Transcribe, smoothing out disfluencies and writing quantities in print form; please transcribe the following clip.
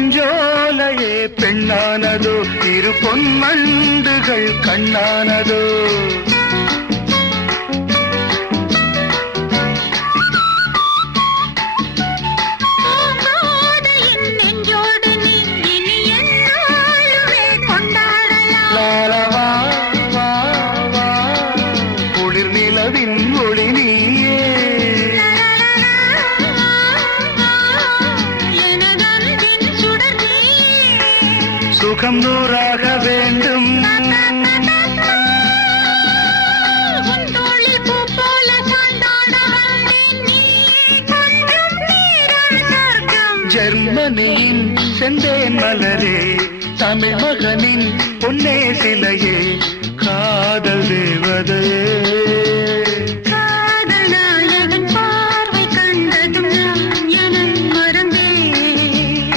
பூஞ்சோலையே பெண்ணானதோ இரு பொன்மண்டுகள் கண்ணானதோ சுகம் நூறாக வேண்டும் ஜெர்மனியின் செந்தேன் மலரே தமிழ் மகனின் பொன்னே சிலையே காதல் தேவதையே